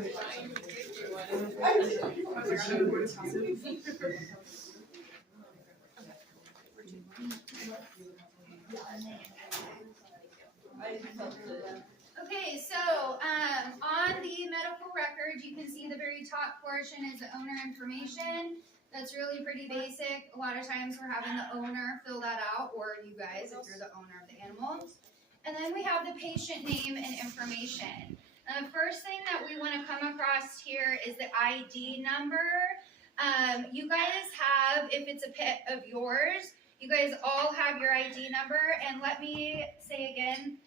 Okay, so on the medical record, you can see the very top portion is the owner information. That's really pretty basic. A lot of times we're having the owner fill that out, or you guys if you're the owner of the animal. And then we have the patient name and information. And the first thing that we want to come across here is the ID number. You guys have, if it's a pet of yours, you guys all have your ID number. And let me say again,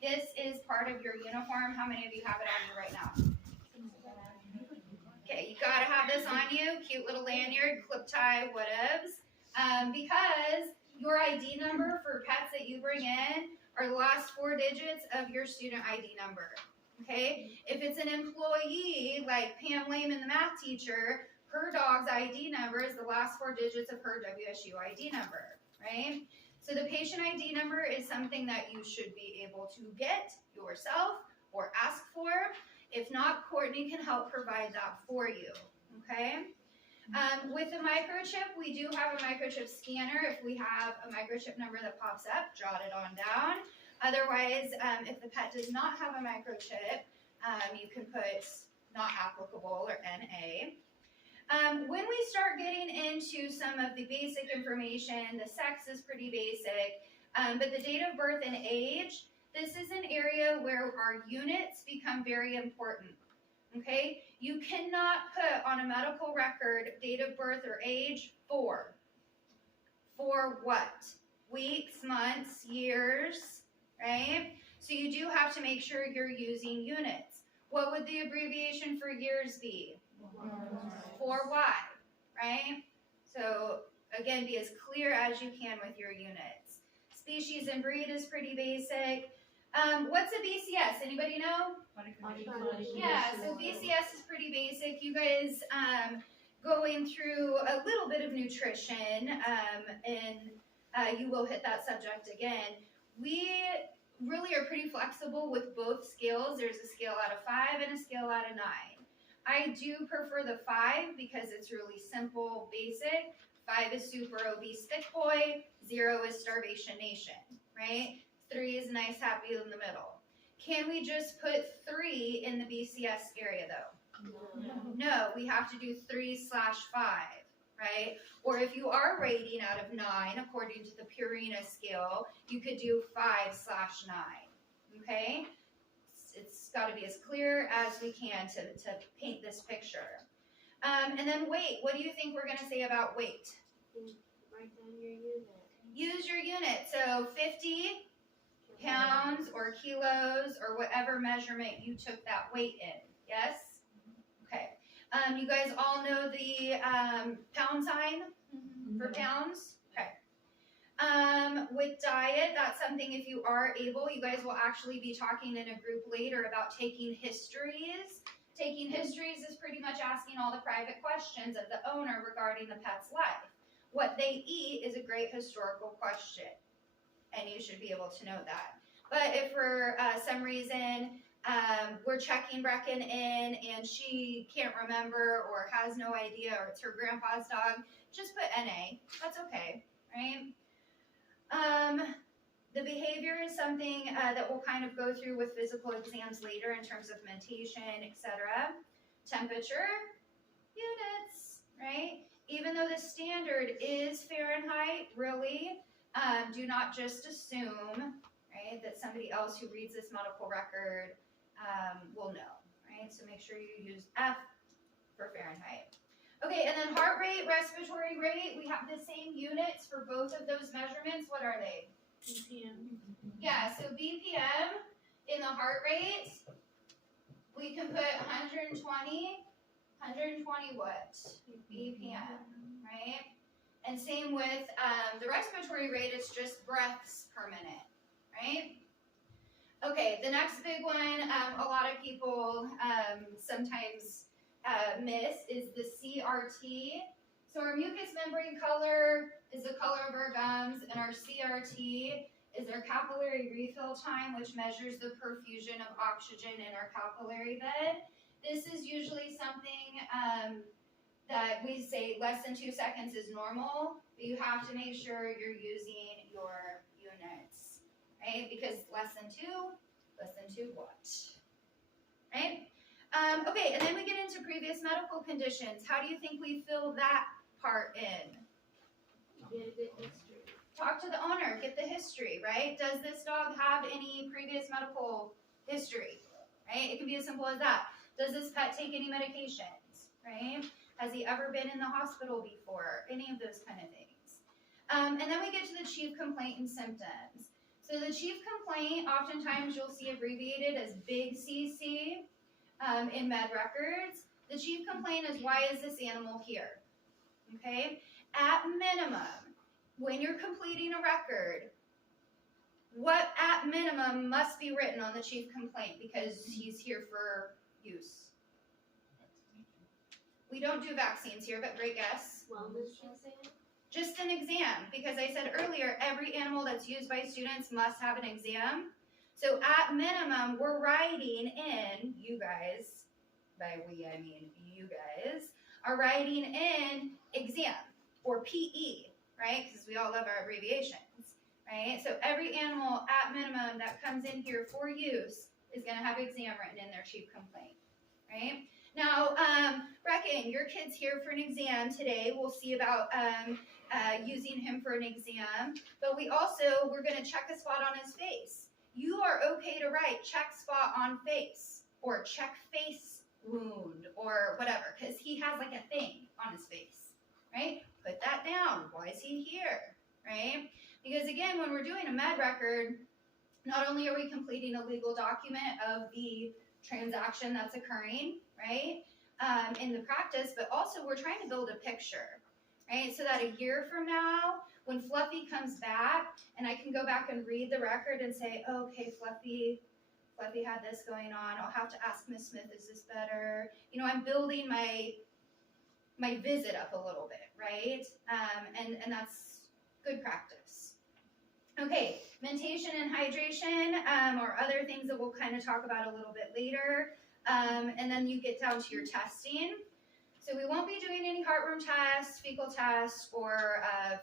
this is part of your uniform. How many of you have it on you right now? Okay, you gotta have this on you. Cute little lanyard, clip tie, whatevs. Because your ID number for pets that you bring in are the last 4 digits of your student ID number. Okay? If it's an employee like Pam Lehman, the math teacher, her dog's ID number is the last 4 digits of her WSU ID number, right? So the patient ID number is something that you should be able to get yourself or ask for. If not, Courtney can help provide that for you, okay? With the microchip, we do have a microchip scanner. If we have a microchip number that pops up, jot it on down. Otherwise, if the pet does not have a microchip, you can put not applicable or NA. When we start getting into some of the basic information, the sex is pretty basic, but the date of birth and age, this is an area where our units become very important, okay? You cannot put on a medical record date of birth or age for what? Weeks, months, years, right? So you do have to make sure you're using units. What would the abbreviation for years be? For Y, right? So again, be as clear as you can with your units. Species and breed is pretty basic. What's a BCS? Anybody know? Yeah, so BCS is pretty basic. You guys going through a little bit of nutrition, and you will hit that subject again. We really are pretty flexible with both scales. There's a scale out of 5 and a scale out of 9. I do prefer the 5 because it's really simple, basic. 5 is super obese, thick boy. 0 is starvation nation, right? 3 is nice, happy in the middle. Can we just put 3 in the BCS area though? No, we have to do 3/5, right? Or if you are rating out of 9, according to the Purina scale, you could do 5/9, okay? It's got to be as clear as we can to paint this picture. And then weight. What do you think we're going to say about weight? Write down your unit. Use your unit. So 50 pounds or kilos or whatever measurement you took that weight in. Yes? Okay. You guys all know the pound sign for pounds? Okay. With diet, that's something if you are able, you guys will actually be talking in a group later about taking histories. Taking histories is pretty much asking all the private questions of the owner regarding the pet's life. What they eat is a great historical question, and you should be able to know that. But if for some reason we're checking Brecken in and she can't remember or has no idea or it's her grandpa's dog, just put NA. That's okay, right? The behavior is something that we'll kind of go through with physical exams later in terms of mentation, etc. Temperature, units, right? Even though the standard is Fahrenheit, really, do not just assume, right, that somebody else who reads this medical record will know, right? So make sure you use F for Fahrenheit. Okay, and then heart rate, respiratory rate, we have the same units for both of those measurements. What are they? BPM. Yeah, so BPM in the heart rate, we can put 120 what? BPM, right? And same with the respiratory rate, it's just breaths per minute, right? Okay, the next big one, a lot of people sometimes miss is the CRT. So our mucous membrane color is the color of our gums, and our CRT is our capillary refill time, which measures the perfusion of oxygen in our capillary bed. This is usually something that we say less than 2 seconds is normal, but you have to make sure you're using your units, right? Because less than 2 what? Right? Okay, and then we get into previous medical conditions. How do you think we fill that part in? Get a good history. Talk to the owner, get the history, right? Does this dog have any previous medical history, right? It can be as simple as that. Does this pet take any medications, right? Has he ever been in the hospital before? Any of those kind of things. And then we get to the chief complaint and symptoms. So the chief complaint, oftentimes you'll see abbreviated as big CC in med records. The chief complaint is, why is this animal here? Okay? At minimum, when you're completing a record, what at minimum must be written on the chief complaint because he's here for use? We don't do vaccines here, but great guess. Wellness exam. Just an exam, because I said earlier, every animal that's used by students must have an exam. So at minimum, we're writing in, you guys, by we I mean you guys, are writing in exam or PE, right? Because we all love our abbreviations, right? So every animal at minimum that comes in here for use is going to have exam written in their chief complaint, right? Now, Brecken, your kid's here for an exam today. We'll see about using him for an exam, but we're going to check a spot on his face. You are okay to write check spot on face or check face wound or whatever, because he has like a thing on his face, right? Put that down. Why is he here, right? Because again, when we're doing a med record, not only are we completing a legal document of the transaction that's occurring, right, in the practice, but also we're trying to build a picture, right? So that a year from now, when Fluffy comes back, and I can go back and read the record and say, oh, okay, Fluffy had this going on. I'll have to ask Miss Smith, is this better? You know, I'm building my visit up a little bit, right? And that's good practice. Okay, mentation and hydration are other things that we'll kind of talk about a little bit later. And then you get down to your testing. So we won't be doing any heartworm tests, fecal tests, or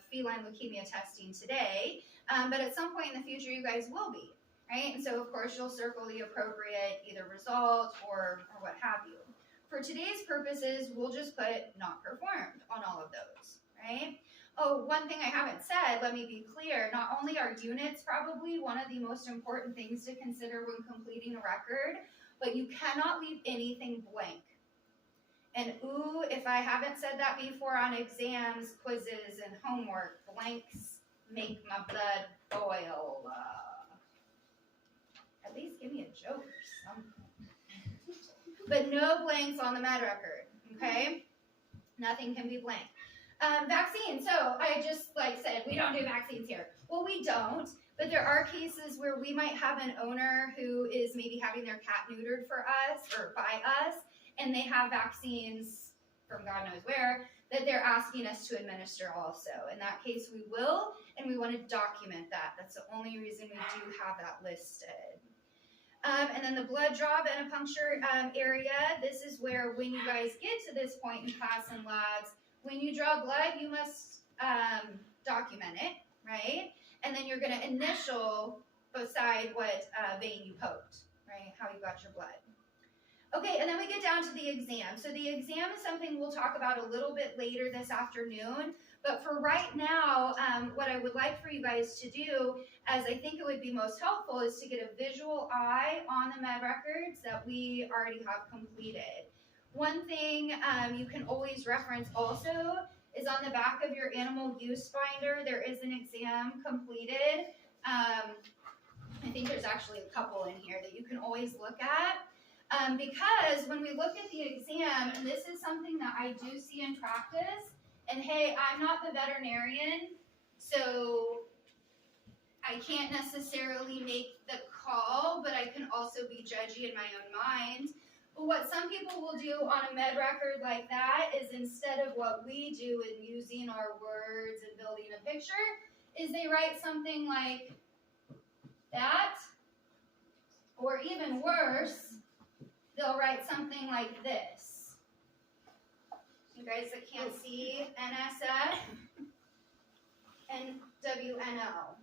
feline leukemia testing today. But at some point in the future, you guys will be, right? And so, of course, you'll circle the appropriate either result or what have you. For today's purposes, we'll just put not performed on all of those, right? Oh, one thing I haven't said, let me be clear, not only are units probably one of the most important things to consider when completing a record, but you cannot leave anything blank. And ooh, if I haven't said that before on exams, quizzes, and homework, blanks make my blood boil. At least give me a joke or something. But no blanks on the med record, okay? Nothing can be blank. Vaccine. So I just said, we don't do vaccines here. Well, we don't, but there are cases where we might have an owner who is maybe having their cat neutered for us or by us, and they have vaccines from God knows where that they're asking us to administer also. In that case, we will, and we want to document that. That's the only reason we do have that listed. And then the blood draw venipuncture area, this is where when you guys get to this point in class and labs, when you draw blood, you must document it, right? And then you're going to initial beside what vein you poked, right? How you got your blood. Okay, and then we get down to the exam. So the exam is something we'll talk about a little bit later this afternoon. But for right now, what I would like for you guys to do, as I think it would be most helpful, is to get a visual eye on the med records that we already have completed. One thing you can always reference also is on the back of your animal use binder, there is an exam completed. I think there's actually a couple in here that you can always look at. Because when we look at the exam, and this is something that I do see in practice, and hey, I'm not the veterinarian, so I can't necessarily make the call, but I can also be judgy in my own mind. But what some people will do on a med record like that is instead of what we do in using our words and building a picture, is they write something like that, or even worse, they'll write something like this. You guys that can't see, NSF and WNO.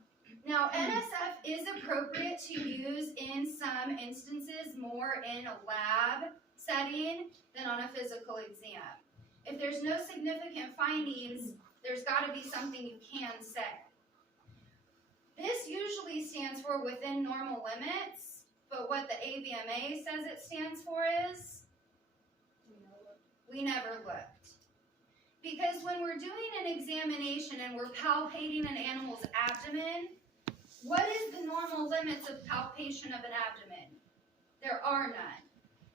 Now, NSF is appropriate to use in some instances more in a lab setting than on a physical exam. If there's no significant findings, there's got to be something you can say. This usually stands for within normal limits, but what the AVMA says it stands for is we never looked. Because when we're doing an examination and we're palpating an animal's abdomen, what is the normal limits of palpation of an abdomen? There are none,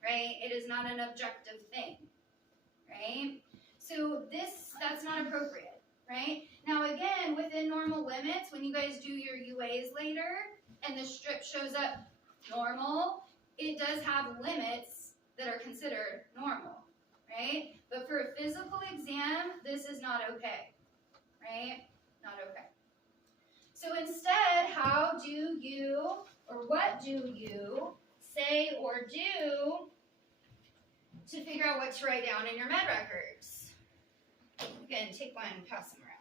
right? It is not an objective thing, right? So that's not appropriate, right? Now again, within normal limits, when you guys do your UAs later and the strip shows up normal, it does have limits that are considered normal, right? But for a physical exam, this is not okay, right? Not okay. So instead, how do you, or what do you say or do to figure out what to write down in your med records? Again, take one and pass them around.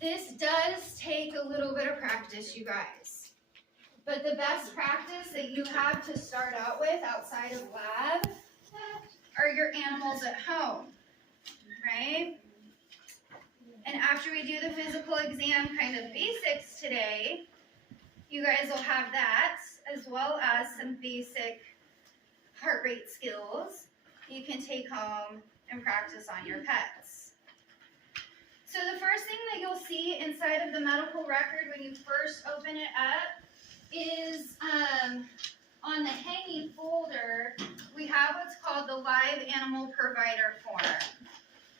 This does take a little bit of practice, you guys. But the best practice that you have to start out with outside of lab are your animals at home, right? And after we do the physical exam kind of basics today, you guys will have that as well as some basic heart rate skills you can take home and practice on your pets. So the first thing that you'll see inside of the medical record when you first open it up is on the hanging folder, we have what's called the live animal provider form.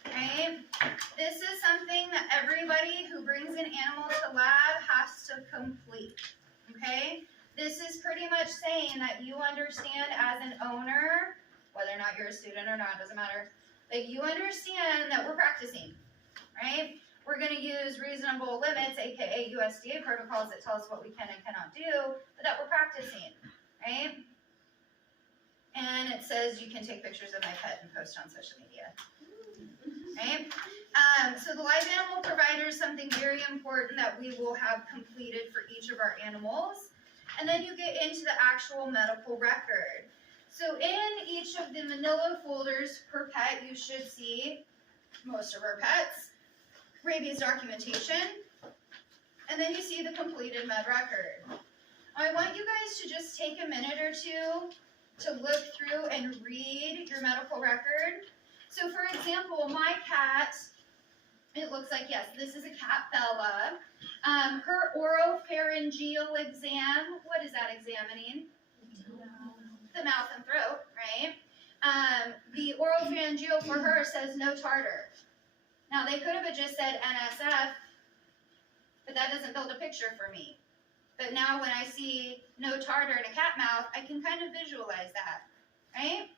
Right? This is something that everybody who brings an animal to lab has to complete. Okay? This is pretty much saying that you understand as an owner, whether or not you're a student or not, doesn't matter, that you understand that we're practicing. Right? We're going to use reasonable limits, aka USDA protocols that tell us what we can and cannot do, but that we're practicing, right? And it says you can take pictures of my pet and post on social media, right? So the live animal provider is something very important that we will have completed for each of our animals. And then you get into the actual medical record. So in each of the manila folders per pet, you should see most of our pets, rabies documentation, and then you see the completed med record. I want you guys to just take a minute or two to look through and read your medical record. So for example, my cat, it looks like, yes, this is a cat, Bella. Her oropharyngeal exam, what is that examining? The mouth and throat, right? The oropharyngeal for her says no tartar. Now, they could have just said NSF, but that doesn't build a picture for me. But now when I see no tartar in a cat mouth, I can kind of visualize that, right?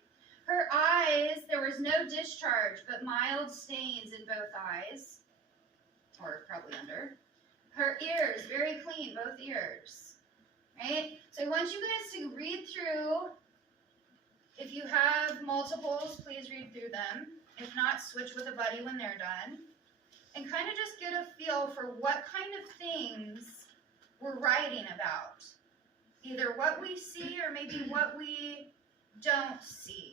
Her eyes, there was no discharge, but mild stains in both eyes, or probably under. Her ears, very clean, both ears, right? So I want you guys to read through. If you have multiples, please read through them. If not, switch with a buddy when they're done. And kind of just get a feel for what kind of things we're writing about. Either what we see or maybe what we don't see.